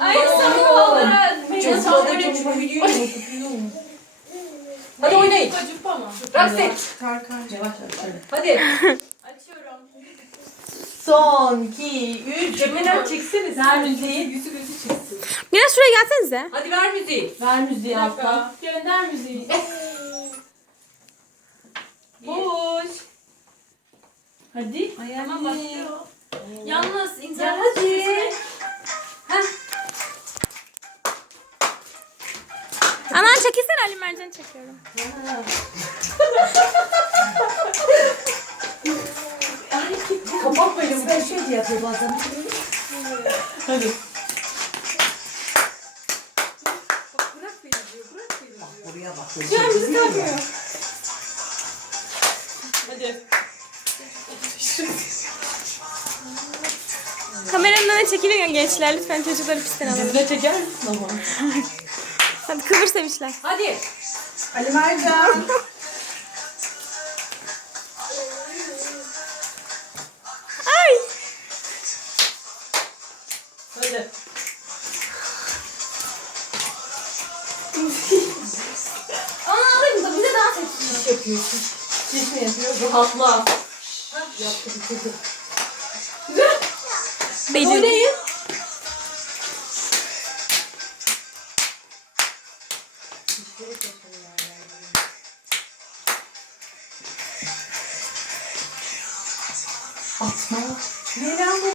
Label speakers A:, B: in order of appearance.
A: Ay saçmalama.
B: Çok fazla çok biliyor mu? Hadi oynayın.
A: Acıpa mı?
B: Rakset.
C: Tarkan.
B: Yavaş yavaş. Hadi.
A: Açıyorum.
B: Son, 2, 3. Cemre'den çekseniz. Ver müziği.
A: Yüzü gözü çıksın.
D: Biraz şuraya gelsenize.
B: Hadi ver müziği. Ver müziği
A: Bir
B: alttan.
A: dakika. Gönder müziği.
B: Boş.
A: Hadi.
B: Ay,
A: Tamam
B: hadi.
A: başlıyor. Yalnız
B: Ya
A: internet
B: hadi.
A: sitesine-
D: Anan çekilsene, Ali Mercan'ı çekiyorum.
B: Kapat böyle. Ben şey diye yapıyor bazen. Hadi.
C: Buraya bak.
B: Ya müzik yapıyor. Hadi.
D: Kameranın önüne çekilin gençler. Lütfen çocukları pistten alın.
B: Siz de çeker misin ama?
D: Hadi kıvır Sevinçler.
B: Hadi.
C: Ali Mercan.
D: Ay.
B: Hadi.
A: Aa alayım da bize dans etsin.
B: Şiş yapıyorsun. Şiş mi yapıyor? Rahatla. Yaptı bitirdi.
D: Benim.
B: Oynayın. Atma. Leyla